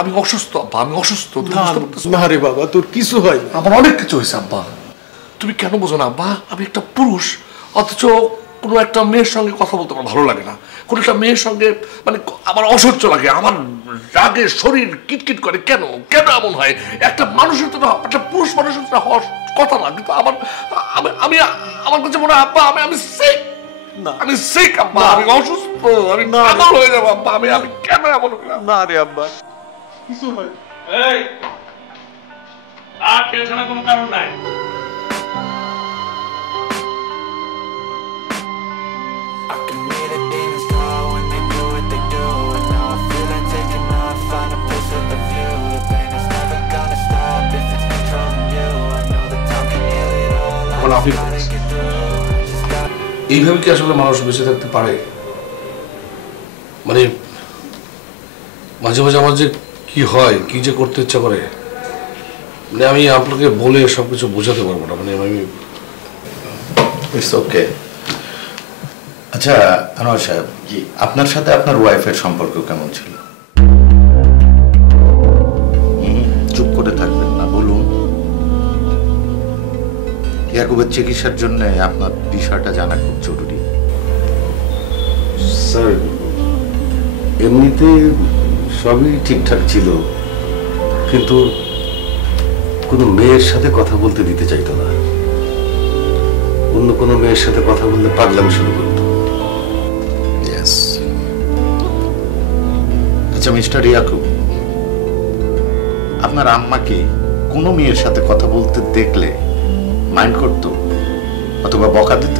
আমি অসুস্থ আব্বা, আমি অসুস্থ। না রে বাবা, তোর কিছু হয় না। আমার অনেক কিছু হয়েছে আব্বা, তুমি কেন বোঝো না আব্বা? আমি একটা পুরুষ, অথচ কোনো একটা মেয়ের সঙ্গে কথা বলতে আমার ভালো লাগে না। কোনো একটা মেয়ের সঙ্গে মানে আমার অসহ্য লাগে, আমার রাগে শরীর কিটকিট করে। কেন কেন এমন হয়? একটা মানুষের তো একটা পুরুষ মানুষের তো হওয়ার কথা না, কিন্তু আমার আমি আমার কাছে মনে হয় আব্বা আমি সিক, আমি সিক আব্বা, আমি অসুস্থ, আমি পাগল হয়ে যাবো আব্বা। আমি কেন এমন হলাম? না রে আব্বা, কিছু হয়। এই আর টেনশনের কোনো কারণ নাই। এইভাবে কি আসলে মানুষ বেঁচে থাকতে পারে? মানে মাঝে মাঝে আমার যে কি হয়, কি যে করতে ইচ্ছা করে, মানে আমি আপনাকে বলে সবকিছু বোঝাতে পারবো না। মানে আমি ইটস ওকে। আচ্ছা আনোয়ার সাহেব, জি, আপনার সাথে আপনার ওয়াইফের সম্পর্ক কেমন ছিল? চুপ করে থাকবেন না, বলুন। ইয়াকুবের চিকিৎসার জন্য আপনার বিষয়টা জানা খুব জরুরি। স্যার, এমনিতে সবই ঠিকঠাক ছিল, কিন্তু কোনো মেয়ের সাথে কথা বলতে দিতে চাইতো না। অন্য কোনো মেয়ের সাথে কথা বললে পাগলামি শুরু করতো। আচ্ছা মিস্টার ইয়াকুব, আপনার আম্মাকে কোনো মেয়ের সাথে কথা বলতে দেখলে মাইন্ড করতো অথবা বকা দিত?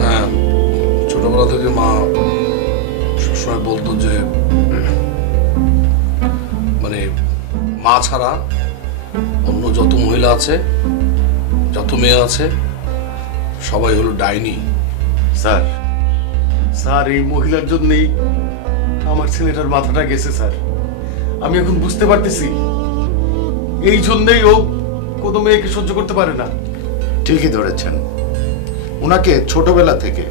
হ্যাঁ, ছোটবেলা থেকে মা সবসময় বলতো যে মানে মা ছাড়া অন্য যত মহিলা আছে, যত মেয়ে আছে, সবাই হলো ডাইনি। স্যার স্যার এই মহিলার জন্যই আমার ছেলেটার মাথাটা গেছে স্যার। আমি এখন বুঝতে পারতেছি, এই জন্যই ও কোনো মেয়েকে সহ্য করতে পারে না। ঠিকই ধরেছেন, ওনাকে ছোটবেলা থেকে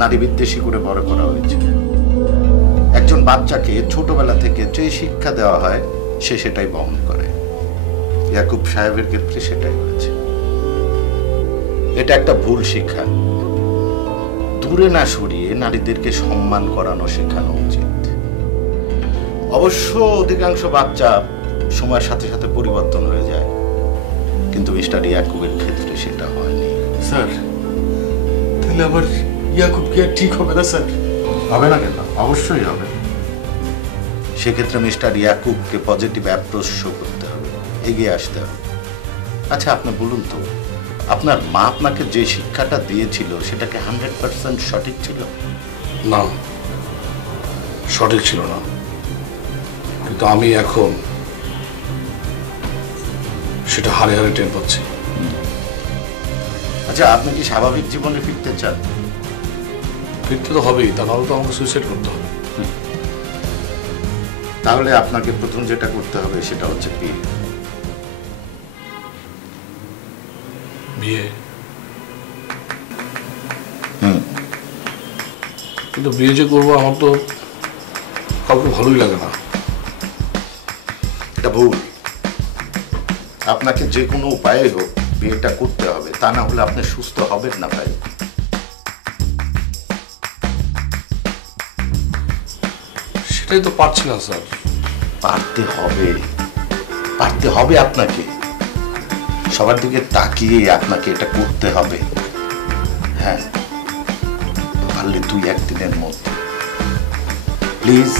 নারী বিদ্বেষী করে বড় করা হয়েছে। একজন বাচ্চাকে ছোটবেলা থেকে যে শিক্ষা দেওয়া হয় সে সেটাই বহন করে। ইয়াকুব সাহেবের ক্ষেত্রে সেটাই হয়েছে। এটা একটা ভুল শিক্ষা। দূরে না সরিয়ে নারীদেরকে সম্মান করানো শেখানো উচিত। অবশ্য অধিকাংশ বাচ্চা সময়ের সাথে সাথে পরিবর্তন হয়ে যায়, কিন্তু মিস্টার ইয়াকুবের ক্ষেত্রে সেটা হয়নি। স্যার, তাহলে আমার ইয়াকুব কি আর ঠিক হবে না স্যার? হবে না কেন? অবশ্যই হবে। সেক্ষেত্রে মিস্টার ইয়াকুবকে পজিটিভ অ্যাপ্রোচ শো করতে হবে, এগিয়ে আসতে হবে। আচ্ছা আপনি বলুন তো, আপনার মা আপনাকে যে শিক্ষাটা দিয়েছিল সেটাকে 100% সঠিক ছিল? না, সঠিক ছিল না, কিন্তু আমি এখন সেটা হারে হারে টের পাচ্ছি। আচ্ছা আপনি কি স্বাভাবিক জীবনে ফিরতে চান? ফিরতে তো হবেই, তা নাহলে তো আমাকে সুইসাইড করতে হবে। তাহলে আপনাকে প্রথম যেটা করতে হবে সেটা হচ্ছে বিয়ে। বিয়ে? কিন্তু বিয়ে যে করবো, আমার তো কাউকে ভালোই লাগে না। এটা ভুল। আপনাকে যে কোনো উপায়ে হোক বিয়েটা করতে হবে, তা না হলে আপনি সুস্থ হবেন না ভাই। সেটাই তো পারছি না স্যার। পারতে হবে, পারতে হবে আপনাকে। সবার দিকে তাকিয়ে আপনাকে এটা করতে হবে। হ্যাঁ, পারলে 2-1 দিনের মধ্যে প্লিজ।